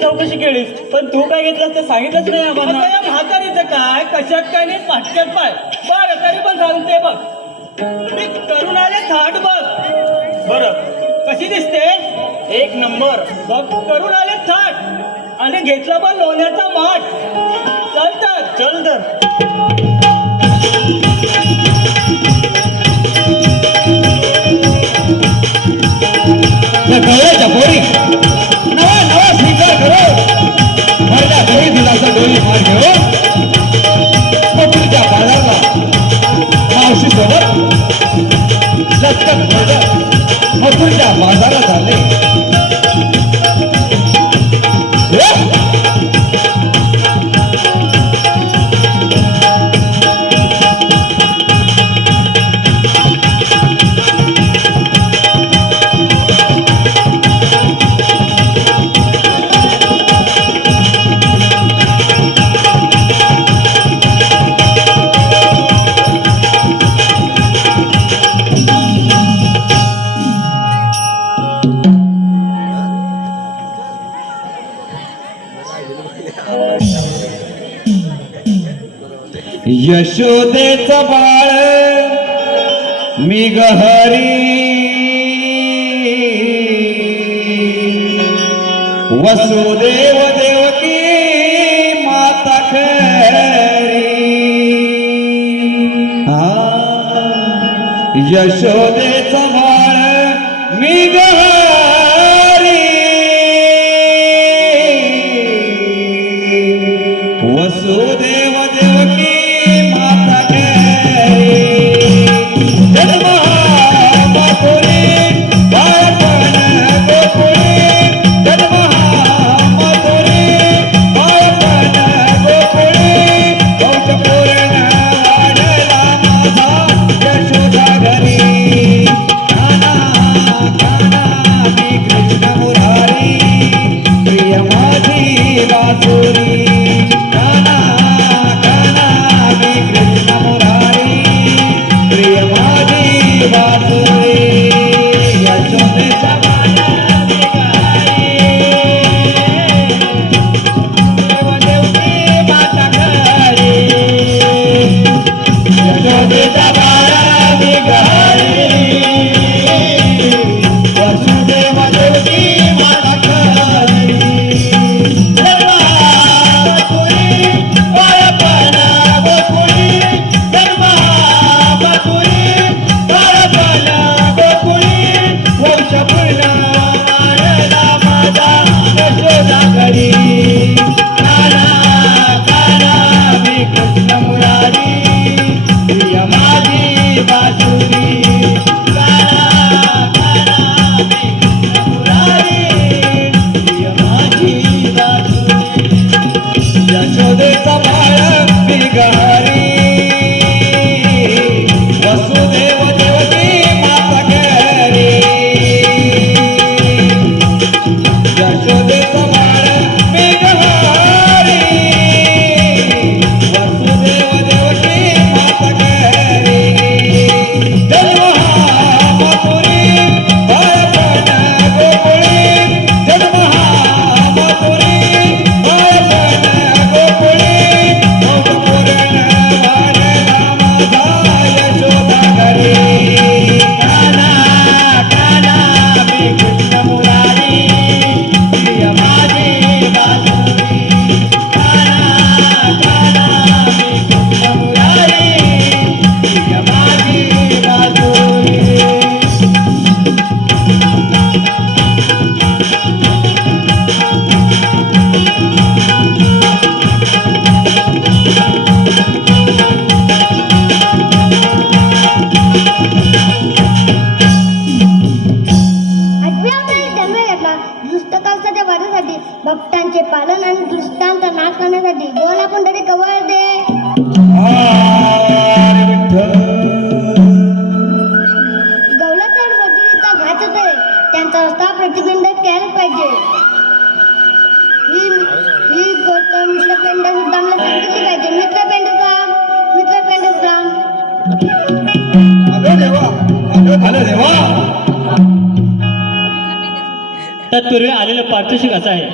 चौकशी केलीस पण तू काय घेतलंस ते सांगितलंच नाही आम्हाला. म्हातारीचं काय, कशात काय नाही, पाठ्यात पाय. बरं तरी पण सांगते बघ, मी करून आले थाट बघ. बरं कशी दिसते? एक नंबर. बघ करून आले थाट आणि घेतलं पण लोण्याचा माठ. चल तर. घेऊन मथुरेच्या बाजारला मावशी सोबत लचकत पडत मथुरेच्या बाजारात झाले. यशोदेचं बाळ मी गहरी वसुदेव देवकी माता खरी. यशोदेचं बाळ मी गहरी वसुदेव देवकी माता खरी. जन्म मथुरी बाळपण गोकुळी जन्म मथुरी बाळपण गोकुळी वंश पूर्ण वाढला माझा यशोदा घरी. काना काना मी कृष्ण मुरारी प्रिय माझी वासुरी. काना काना मी कृष्ण मुरारी प्रिय माझी वासुरी. यशोदेच्या बाळाची गाई देवदेवकी माता घरी. यशोदेच्या बाळाची गाई वसुदेव देवकी माता घरी. जन्म मथुरी बाळपण गोकुळी जन्म मथुरी बाळपण गोकुळी वंश पूर्ण वाढला माझा यशोदा घरी. काना काना मी कृष्ण मुरारी प्रिय माझी वासुरी. काना काना मी कृष्ण मुरारी प्रिय माझी वासुरी. यशोदेचा बाळ मी गहरी वसुदेव देवकी माता घरी. यशोदेचा बाळ मी गहरी वसुदेव देवकी माता घरी. जन्म मथुरी बाळपण गोकुळी जन्म मथुरी बाळपण गोकुळी वंश पूर्ण वाढला माझा यशोदा घरी. काना काना मी कृष्ण मुरारी प्रिय माझी वासुरी. काना काना मी कृष्ण मुरारी प्रिय माझी वासुरी. आठव्या जन्म घेतला दुष्टकांच्या वाढीसाठी भक्तांचे पालन आणि दुष्टांचा नाश करण्यासाठी बोला पुंडरी कवळ दे. हरी विठ्ठल. गवळण मजुरीचा घात होते त्यांचा रस्ता प्रतिबिंब केलाच पाहिजे. ही गोष्ट मित्रपेंड सुद्धा मला सांगितली पाहिजे. मित्रपेंड काम आलो देवा आलं देवा. तत्पूर्वी आलेलं पारितोषिक असं आहे.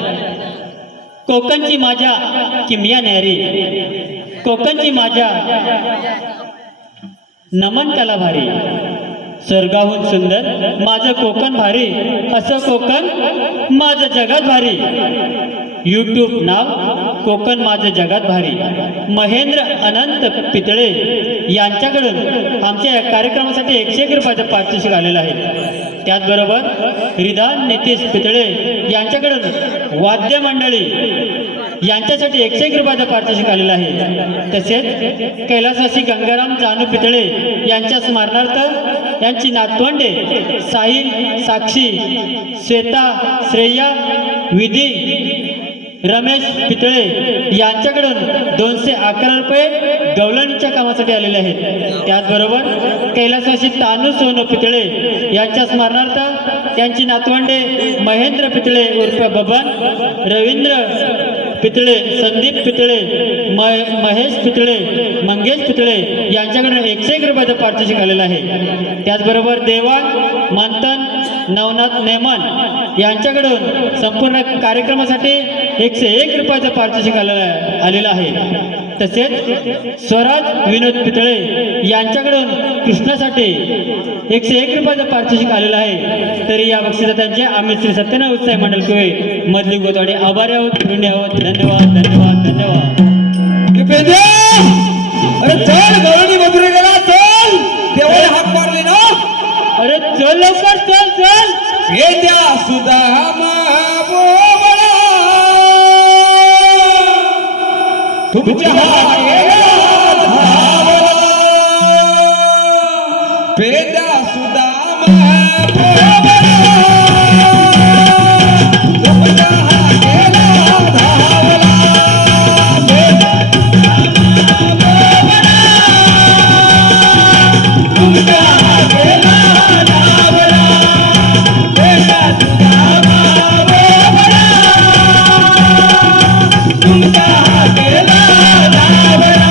कोकणची माझ्या किमया न्यारी कोकणची माझ्या नमन कला भारी स्वर्गाहून सुंदर माझं कोकण भारी असं कोकण माझं जगात भारी. यूट्यूब नाव कोकण माझं जगात भारी. महेंद्र अनंत पितळे यांच्याकडून आमच्या या कार्यक्रमासाठी 101 रुपयाचं पारितोषिक आलेलं आहे. त्याचबरोबर रिदान नितीश पितळे यांच्याकडून वाद्य मंडळी यांच्यासाठी 101 रुपयाचं पारितोषिक आलेलं आहे. तसेच कैलासवासी गंगाराम जानू पितळे यांच्या स्मरणार्थ यांची नातवंडे साहिल, साक्षी, श्वेता, श्रेया, विधी, रमेश पितळे यांच्याकडून 211 रुपये गवळणीच्या कामासाठी आलेले आहेत. त्याचबरोबर कैलासवासी तानू सोनू पितळे यांच्या स्मरणार्थ यांची नातवंडे महेंद्र पितळे उर्फ बबन, रवींद्र पितळे, संदीप पितळे, महेश पितळे, मंगेश पितळे यांच्याकडून 101 रुपयाचं पारितोषिक आलेलं आहे. त्याचबरोबर देवांग, मंथन, नवनाथ नेमन यांच्याकडून संपूर्ण कार्यक्रमासाठी 101 रुपयाचं पारितोषिक आलेलं आहे. तसेच स्वराज विनोद पितळे यांच्याकडून कृष्णासाठी 101 रुपयाचं पारितोषिक आलेलं आहे. तरी या बक्षिसांचे आम्ही श्री सत्यनारायण उत्साह मंडळ किंवा मधली गोतवाडी आभारी आहोत, ऋणी आहोत. धन्यवाद, धन्यवाद, धन्यवाद. अरे चल गवळणी मधुरे गेला, चल देवाने हाक मारली ना. अरे चल लवकर, चल चल. येत्या सुदामा बोबळा तुमच्या हाकेला धावला, पेद्या सुदामा बोबळा तुमच्या हाकेला धावला, पेद्या सुदामा बोबळा तुमच्या हाकेला धावला, पेद्या सुदामा बोबळा तुमच्या हाकेला धावला.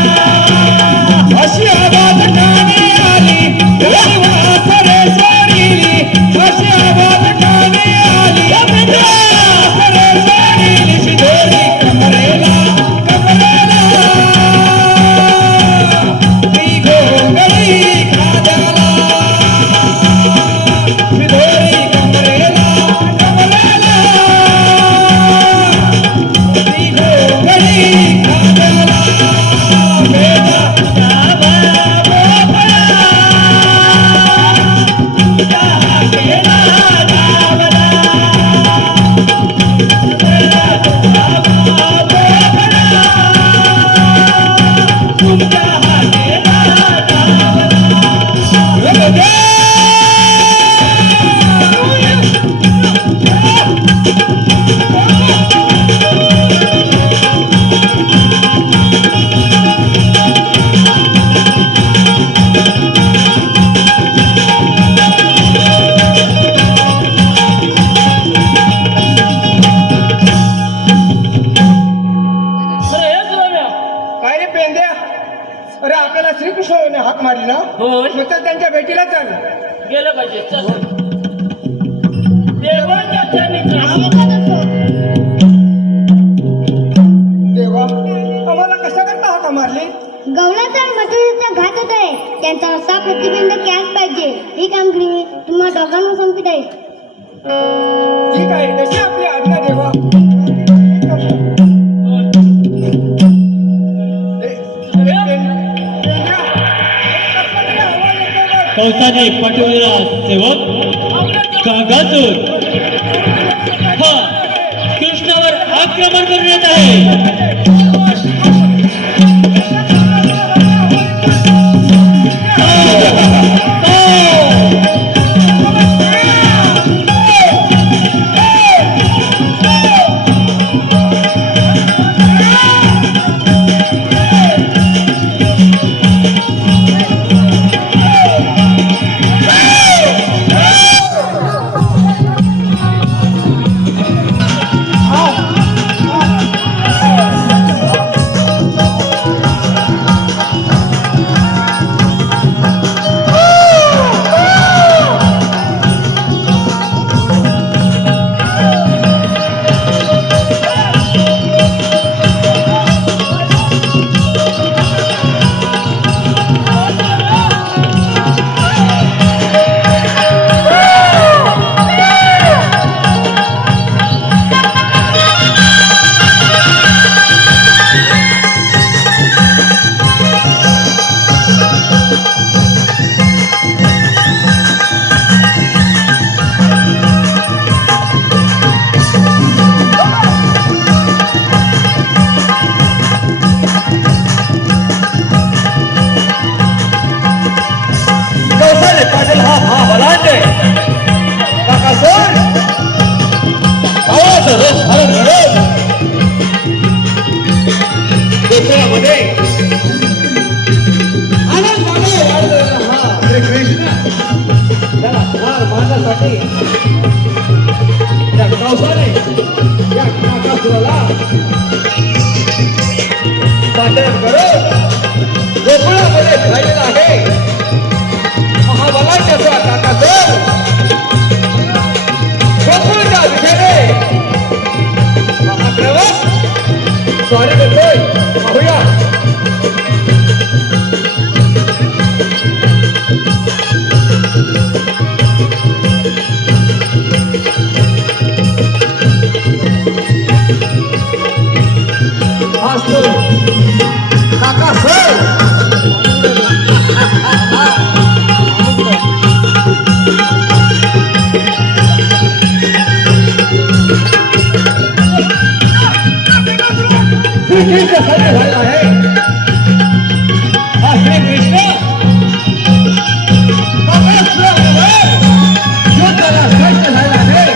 अशी आवाज ठाणे आली, अशी वासरे सोडली, अशी आवाज ठाणे आली, वासरे सोडली, शिदोरी कमरेला, कमरेला मी घोंगडी खाद्याला, शिदोरी कमरेला, कमरेला मी घोंगडी खाद्याला, पेद्या सुदामा बोबळा तुमच्या हाकेला धावला, पेद्या सुदामा बोबळा तुमच्या हाकेला धावला. काय रे पेंद्या? अरे आपल्याला श्रीकृष्णाने हाक मारली ना. होय. मग तर त्यांच्या भेटीला चल. गेलं पाहिजे. चल. देवाच्या चरणी देवा, आम्हाला कशा करता हाक मारली? गवळाचा आणि मथुरेचा घात होत आहे. त्यांचा असा प्रतिबंध केलाच पाहिजे. ही कामगिरी मी तुम्हा दोघांना संपित आहे. ठीक आहे, जशी आपली आज्ञा देवा. कौसाने पाठवलेला सेवक कागासूर हा कृष्णावर आक्रमण करण्यात आहे. गोकुळामध्ये आनंदाने वाढलेला हा श्री कृष्ण त्याला हार मारण्यासाठी या कंसाने या काकासुराला पाचारण करत गोकुळामध्ये राहिलेला आहे महाबलाच्या काकासुर गोकुळच्या दिशेने महाप्रवास स्वारी करतोय पाहूया असतो काका सर श्रीकृष्ण सज्ज झाला आहे हा श्रीकृष्ण युद्धाला सज्ज झाला आहे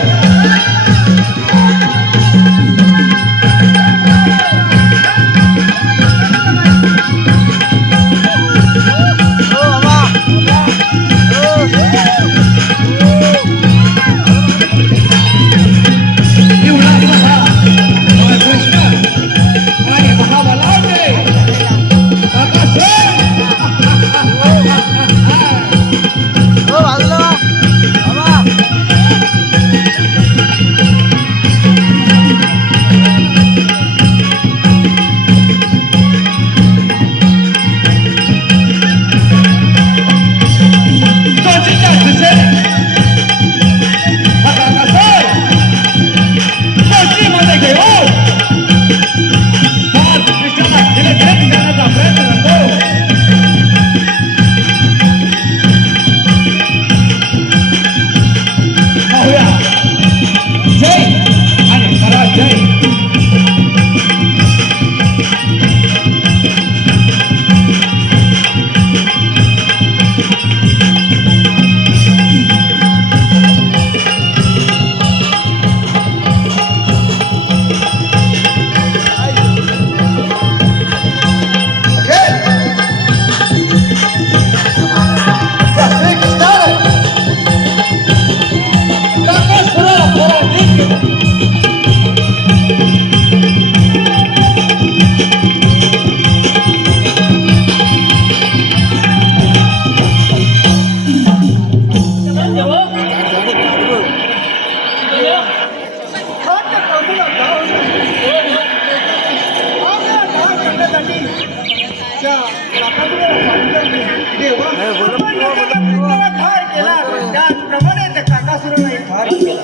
त्याचप्रमाणे त्या काकासुरालाही ठार केला.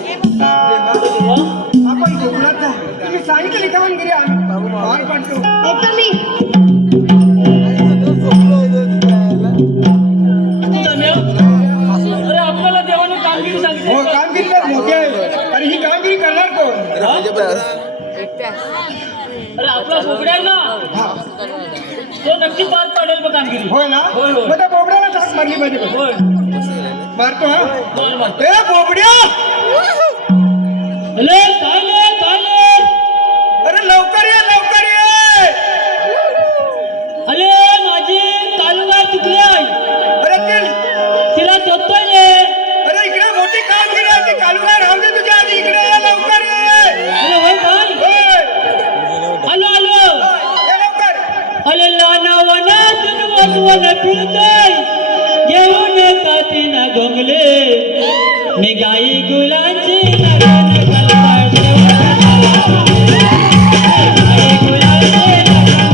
आपण गोकुळात जाऊ. तुम्ही सांगितली कामगिरी आम्ही पार पाडतो. येतो मी. अरे आपल्याला देवाने कामगिरी सांगितली. हो कामगिरी तर मोठी आहे. आणि ही कामगिरी करणार कोण? अरे आपला बोबड्या आहे ना, तो नक्की पार पाडेल बघ कामगिरी. होय ना? होय, होय. मग त्या बोबड्याला ठाक मारली पाहिजे बघ. होय. मारतो हा. मार, मार. ए बोबड्या अरे काय ले, काय ले? अरे लवकर ये लवकर ये. अरे माझी कालुगा चुकली आहे, अरे ते तिला शोधतोय रे. अरे इकडे मोठी कामगिरी आहे. ती कालुगा राहू दे तुझ्या आधी. इकडे ये लवकर ये. अरे होय काय? होय. आलो आलो. ये लवकर. अरे लाना वनातून वनवन फिरतोय, घेऊन कातीना गोंगले, मी गाई गुलांची नगान घालताय. गाई गुलांची नगान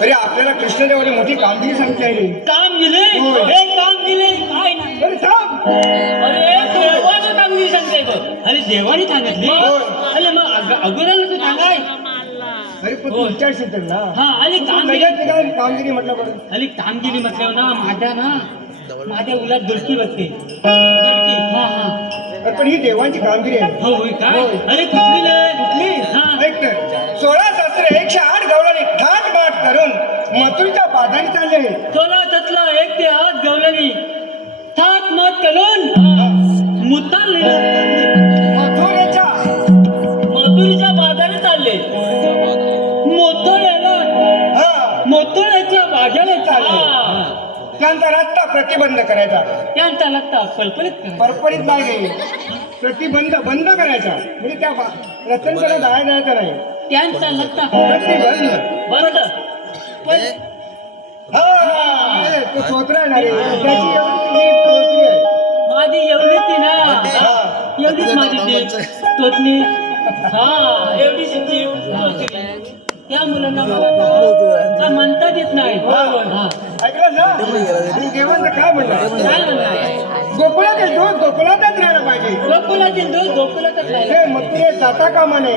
अरे आपल्याला कृष्णदेवाने मोठी कामगिरी सांगितली आहे. काम दिले होय. हे काम दिले काय नाही अरे थांब. अरे देवानं कामगिरी सांगते बघ. अरे देवाने सांगितली होय. अरे मग अगोदर तू सांगाय अरे पण तू विचारशील तर ना. हा आणि कामगिरी लगेच काय कामगिरी म्हटलं बरं. अरे कामगिरी म्हटल्यावर ना माझ्या उलट दुलकी बसते दुलकी. हा हा पण ही देवांची कामगिरी आहे. हो होय काय अरे कुठली नाही कुठली हा ऐक तर, 16 शास्त्र 108 गवळणी ठाट बाट करून मथुरीच्या बाजारी चालले. चला त्यातला 1 ते 8 गवलनी थाक मत करून मुद्दा मथुरेच्या मधुरीच्या बाजारात चालले मोतोळ्याला हा मोतोळ्याच्या बाजारात चालले. चालले त्यांचा रस्ता प्रतिबंध करायचा. त्यांचा लागता फलफलित करा परपरीत नाही, प्रतिबंध बंद करायचा. म्हणजे त्या रस्त्याने त्याला जायचं नाही. त्यांचा लागता प्रतिबंध. बंद पण हा तो चोत्रा आहे ना रे, त्याची एवढी चोत्री आहे. माझी एवढी ती ना एवढीच माझी ती तोतनी हा एवढी शिकली त्या मुलांना मला म्हणता येत नाही हा ऐकलं ना, आणि देवांचं काय म्हणलं, काय म्हणणार गोकुळात दूध गोकुळातच राहायला पाहिजे. गोकुळातील दूध गोकुळातच राहिलं. ते मथुरे जाता कामा नये.